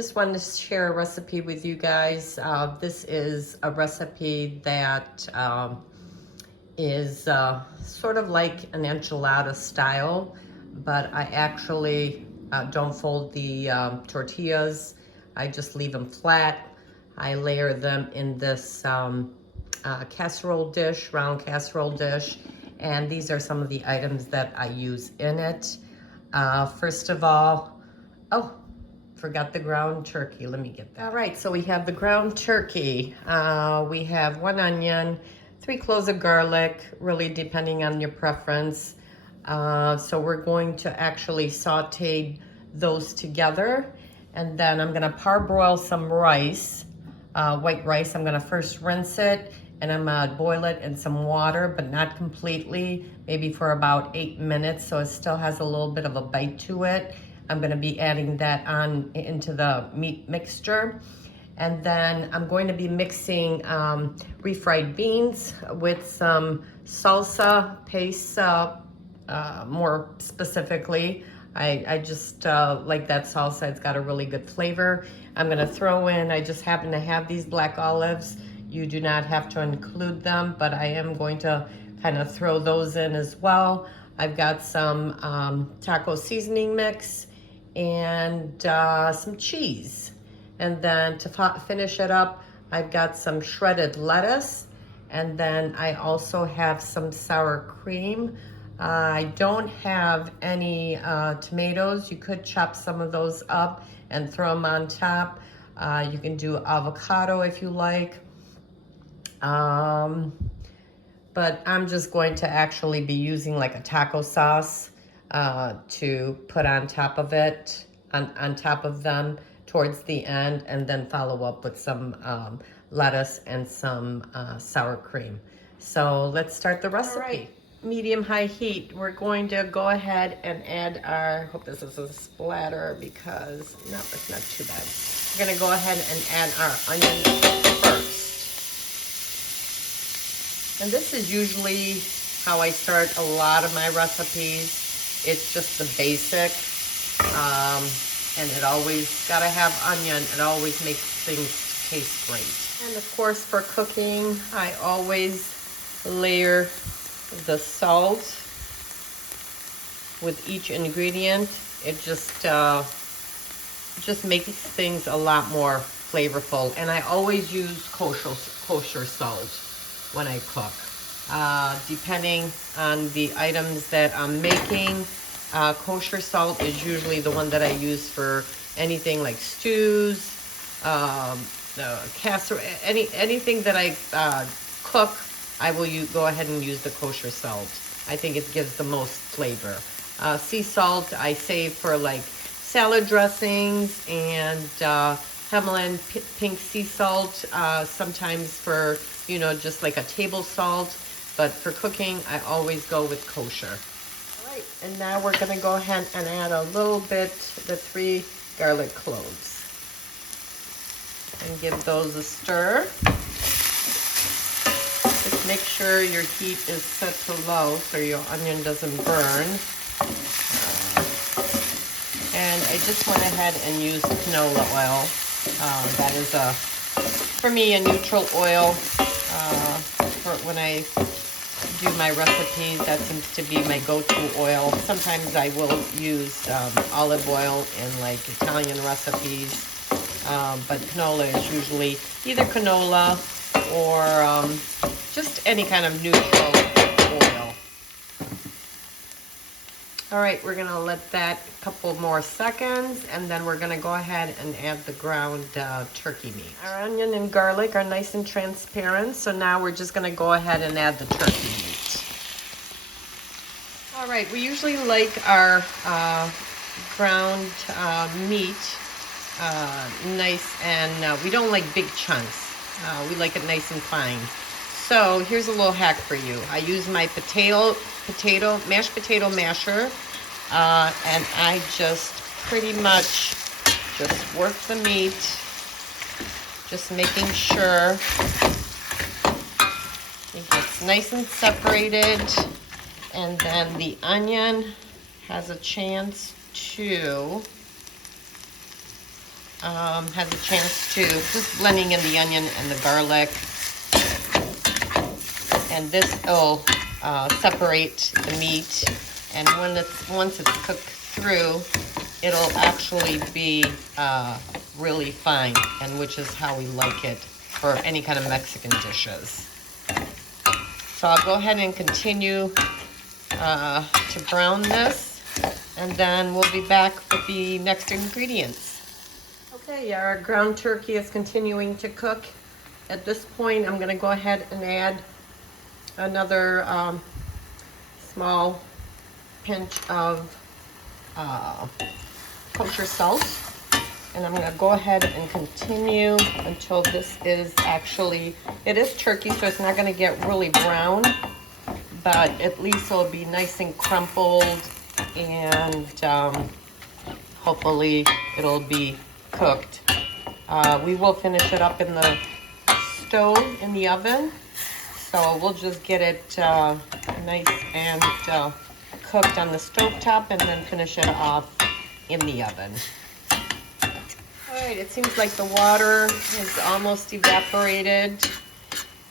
Just wanted to share a recipe with you guys. This is a recipe that is sort of like an enchilada style, but I actually don't fold the tortillas. I just leave them flat. I layer them in this casserole dish, round casserole dish, and these are some of the items that I use in it. First of all, oh, forgot the ground turkey. Let me get that. All right, so we have the ground turkey. We have 1 onion, 3 cloves of garlic, really depending on your preference. So we're going to actually saute those together. And then I'm gonna parboil some rice, white rice. I'm gonna first rinse it and I'm gonna boil it in some water, but not completely, maybe for about 8 minutes, so it still has a little bit of a bite to it. I'm gonna be adding that on into the meat mixture. And then I'm going to be mixing refried beans with some salsa paste, more specifically. I just like that salsa. It's got a really good flavor. I'm gonna throw in, I just happen to have these black olives. You do not have to include them, but I am going to kind of throw those in as well. I've got some taco seasoning mix and some cheese. And then to finish it up, I've got some shredded lettuce, and then I also have some sour cream. I don't have any tomatoes. You could chop some of those up and throw them on top. You can do avocado if you like. But I'm just going to actually be using like a taco sauce to put on top of it, on top of them towards the end, and then follow up with some lettuce and some sour cream. So let's start the recipe. All right. Medium-high heat. We're going to go ahead and add our, hope this is a splatter because, no, it's not too bad. We're gonna go ahead and add our onions first. And this is usually how I start a lot of my recipes. It's just the basic, and it always gotta have onion. It always makes things taste great. And of course, for cooking, I always layer the salt with each ingredient. It just makes things a lot more flavorful. And I always use kosher salt when I cook. Depending on the items that I'm making, kosher salt is usually the one that I use for anything like stews, casserole, anything that I cook. I will go ahead and use the kosher salt. I think it gives the most flavor. Sea salt I save for like salad dressings and Himalayan pink sea salt, sometimes for, you know, just like a table salt. But for cooking, I always go with kosher. All right, and now we're gonna go ahead and add a little bit, the 3 garlic cloves. And give those a stir. Just make sure your heat is set to low so your onion doesn't burn. And I just went ahead and used canola oil. That is, for me, a neutral oil. For when I do my recipes, that seems to be my go-to oil. Sometimes I will use olive oil in like Italian recipes. But canola is usually either canola or just any kind of neutral oil. All right, we're gonna let that a couple more seconds, and then we're gonna go ahead and add the ground turkey meat. Our onion and garlic are nice and transparent, so now we're just gonna go ahead and add the turkey meat. All right, we usually like our ground meat nice, and we don't like big chunks. We like it nice and fine. So here's a little hack for you. I use my mashed potato masher, and I just pretty much just work the meat, just making sure it gets nice and separated, and then the onion has a chance to has a chance to just blending in the onion and the garlic. And this will separate the meat. And once it's cooked through, it'll actually be really fine, and which is how we like it for any kind of Mexican dishes. So I'll go ahead and continue to brown this, and then we'll be back with the next ingredients. Okay, our ground turkey is continuing to cook. At this point, I'm gonna go ahead and add another small pinch of kosher salt. And I'm gonna go ahead and continue until this is actually, it is turkey, so it's not gonna get really brown, but at least it'll be nice and crumpled, and hopefully it'll be cooked. We will finish it up in the stove in the oven, so we'll just get it nice and cooked on the stovetop, and then finish it off in the oven. All right, it seems like the water is almost evaporated.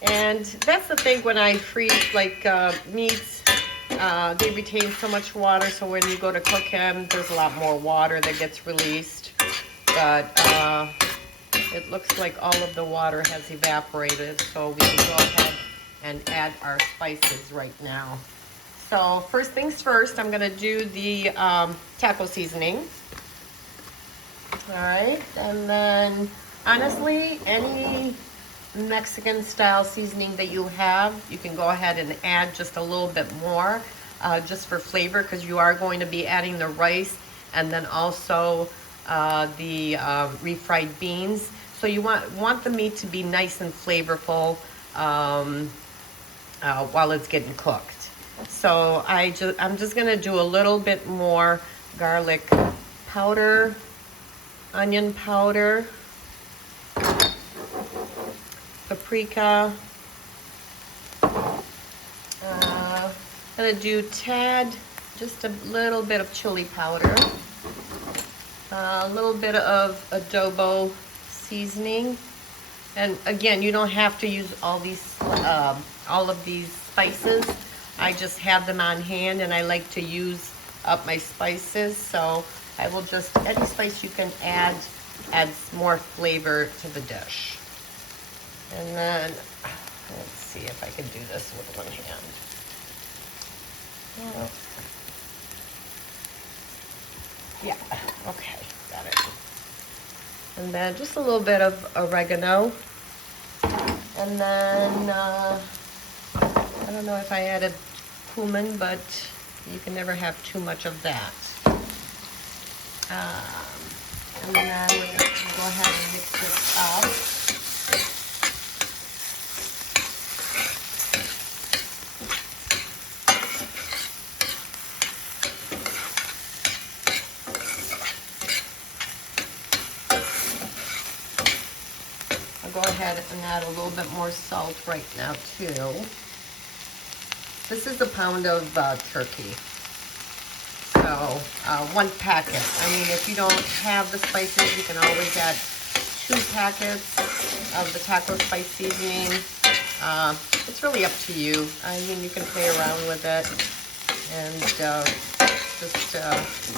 And that's the thing when I freeze like meats, they retain so much water, so when you go to cook them, there's a lot more water that gets released. But it looks like all of the water has evaporated, so we can go ahead and add our spices right now. So first things first, I'm gonna do the taco seasoning. All right, and then honestly, any Mexican style seasoning that you have, you can go ahead and add just a little bit more, just for flavor, because you are going to be adding the rice and then also the refried beans. So you want the meat to be nice and flavorful while it's getting cooked. So I'm just gonna do a little bit more garlic powder, onion powder, paprika. Gonna do just a little bit of chili powder, a little bit of adobo seasoning, and again, you don't have to use all of these spices. I just have them on hand, and I like to use up my spices, so I will just, any spice you can add adds more flavor to the dish. And then, let's see if I can do this with one hand. Yeah, okay, got it. And then just a little bit of oregano. And then, I don't know if I added cumin, but you can never have too much of that. And then we're going to go ahead and mix this up. I'll go ahead and add a little bit more salt right now too. This is a pound of turkey. So 1 packet. I mean, if you don't have the spices, you can always add 2 packets of the taco spice seasoning. It's really up to you. I mean, you can play around with it and just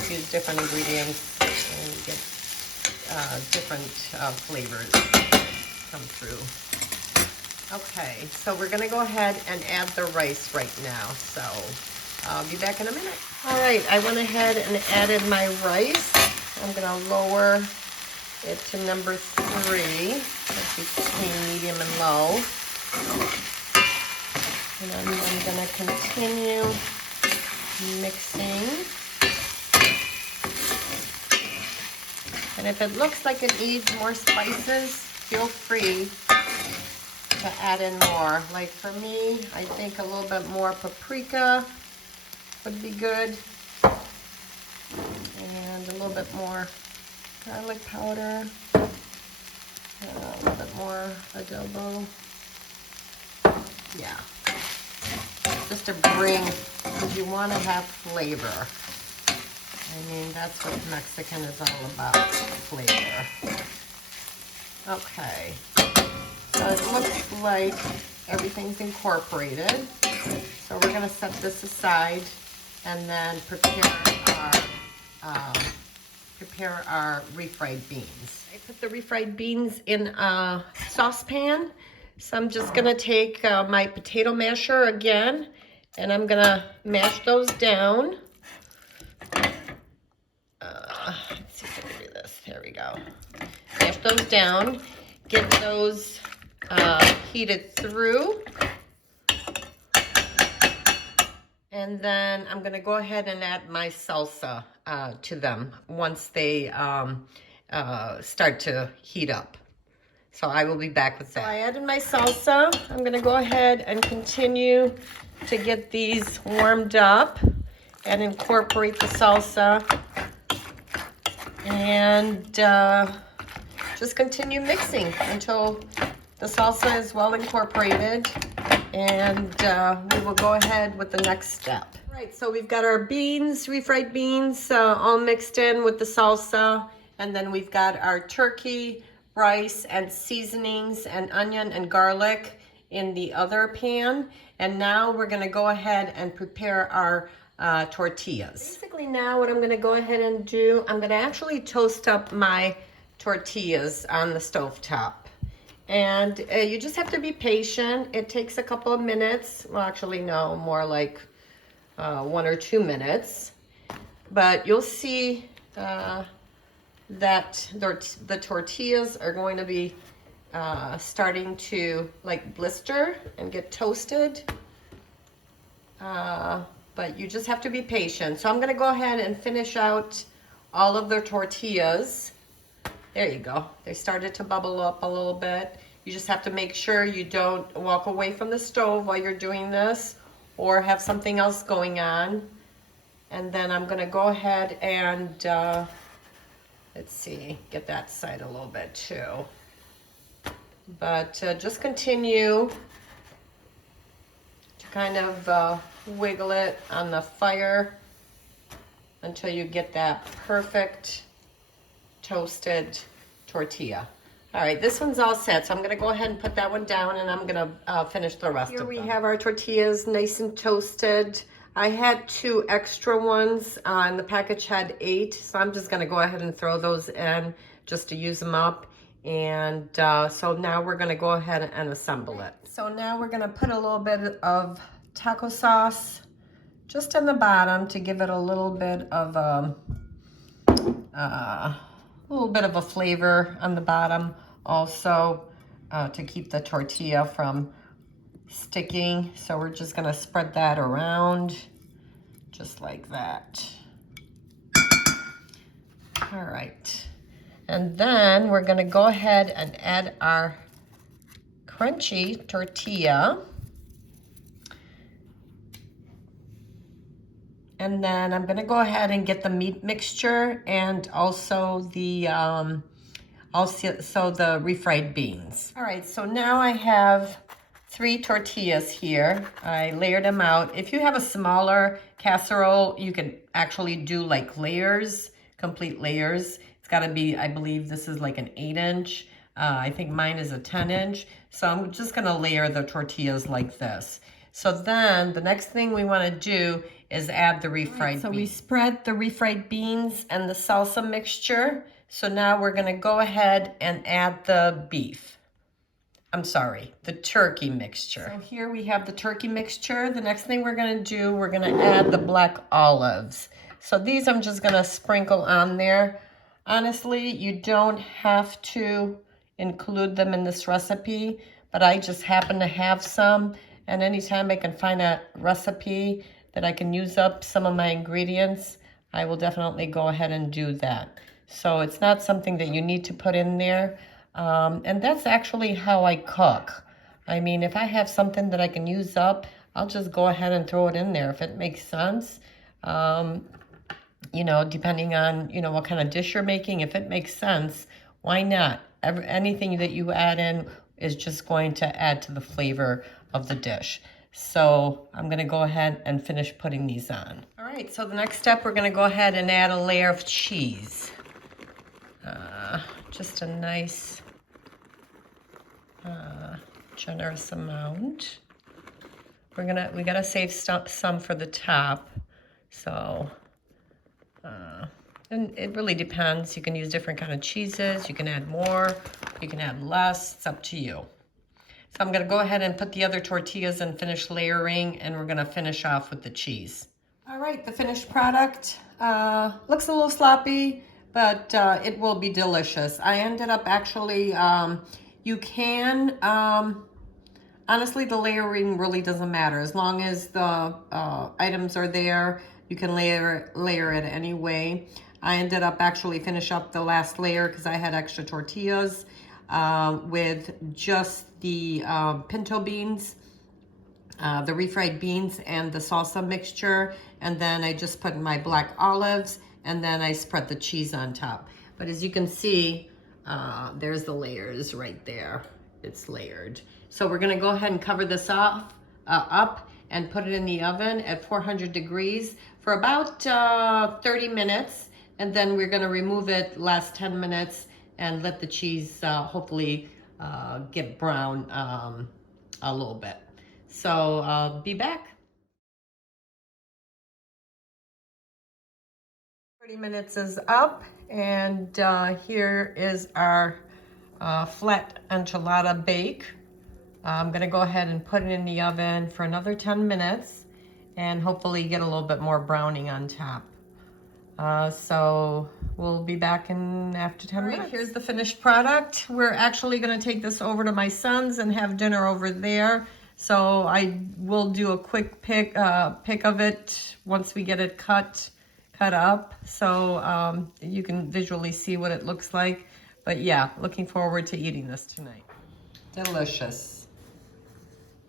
use different ingredients and get different flavors come through. Okay, so we're gonna go ahead and add the rice right now. So I'll be back in a minute. All right, I went ahead and added my rice. I'm gonna lower it to number 3. That's between medium and low. And then I'm gonna continue mixing. And if it looks like it needs more spices, feel free to add in more. Like for me, I think a little bit more paprika would be good. And a little bit more garlic powder. A little bit more adobo. Yeah. Just to bring, because you want to have flavor. I mean, that's what Mexican is all about, flavor. Okay, so it looks like everything's incorporated. So we're gonna set this aside and then prepare our refried beans. I put the refried beans in a saucepan. So I'm just gonna take my potato masher again, and I'm gonna mash those down. Let's see if I can do this. There we go. Mash those down. Get those heated through. And then I'm gonna go ahead and add my salsa to them once they start to heat up. So I will be back with that. So I added my salsa. I'm gonna go ahead and continue to get these warmed up and incorporate the salsa. And just continue mixing until the salsa is well incorporated. And we will go ahead with the next step. All right, so we've got our beans, refried beans, all mixed in with the salsa. And then we've got our turkey, rice, and seasonings, and onion and garlic in the other pan. And now we're gonna go ahead and prepare our tortillas. Basically now what I'm gonna go ahead and do, I'm gonna actually toast up my tortillas on the stovetop. And you just have to be patient. It takes a couple of minutes. Well, actually, no, more like 1 or 2 minutes. But you'll see that the tortillas are going to be starting to like blister and get toasted. But you just have to be patient. So I'm gonna go ahead and finish out all of the tortillas. There you go. They started to bubble up a little bit. You just have to make sure you don't walk away from the stove while you're doing this or have something else going on. And then I'm gonna go ahead and, let's see, get that side a little bit too. But just continue to kind of wiggle it on the fire until you get that perfect toasted tortilla. All right, this one's all set, so I'm gonna go ahead and put that one down, and I'm gonna finish the rest of them. Here we have our tortillas nice and toasted. I had 2 extra ones, and the package had 8, so I'm just gonna go ahead and throw those in just to use them up. And so now we're gonna go ahead and assemble it. So now we're gonna put a little bit of taco sauce just in the bottom to give it a little bit of a flavor on the bottom, also to keep the tortilla from sticking. So we're just gonna spread that around just like that. All right, and then we're gonna go ahead and add our crunchy tortilla. And then I'm gonna go ahead and get the meat mixture and also the refried beans. All right, so now I have 3 tortillas here. I layered them out. If you have a smaller casserole, you can actually do like layers, complete layers. It's gotta be, I believe this is like an 8-inch. I think mine is a 10-inch. So I'm just gonna layer the tortillas like this. So then the next thing we wanna do is add the refried beans. So we spread the refried beans and the salsa mixture. So now we're gonna go ahead and add the beef. I'm sorry, the turkey mixture. So here we have the turkey mixture. The next thing we're gonna do, we're gonna add the black olives. So these I'm just gonna sprinkle on there. Honestly, you don't have to include them in this recipe, but I just happen to have some. And anytime I can find a recipe that I can use up some of my ingredients, I will definitely go ahead and do that. So it's not something that you need to put in there. And that's actually how I cook. I mean, if I have something that I can use up, I'll just go ahead and throw it in there if it makes sense. You know, depending on, you know, what kind of dish you're making, if it makes sense, why not? Anything that you add in is just going to add to the flavor of the dish. So I'm gonna go ahead and finish putting these on. All right, so the next step, we're gonna go ahead and add a layer of cheese. Just a nice generous amount. We gotta save some for the top. So, and it really depends. You can use different kind of cheeses. You can add more, you can add less. It's up to you. So I'm gonna go ahead and put the other tortillas and finish layering, and we're gonna finish off with the cheese. All right, the finished product looks a little sloppy, but it will be delicious. I ended up actually, you can, honestly, the layering really doesn't matter. As long as the items are there, you can layer it any way. I ended up actually finish up the last layer because I had extra tortillas with just the pinto beans, the refried beans and the salsa mixture. And then I just put my black olives, and then I spread the cheese on top. But as you can see, there's the layers right there. It's layered. So we're gonna go ahead and cover this up and put it in the oven at 400 degrees for about 30 minutes. And then we're gonna remove it last 10 minutes and let the cheese hopefully get brown a little bit. So I'll be back. 30 minutes is up, and here is our flat enchilada bake. I'm gonna go ahead and put it in the oven for another 10 minutes and hopefully get a little bit more browning on top. So we'll be back in after 10 minutes. Here's the finished product. We're actually gonna take this over to my son's and have dinner over there. So I will do a quick pick of it once we get it cut up, so you can visually see what it looks like. But yeah, looking forward to eating this tonight. Delicious.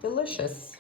Delicious.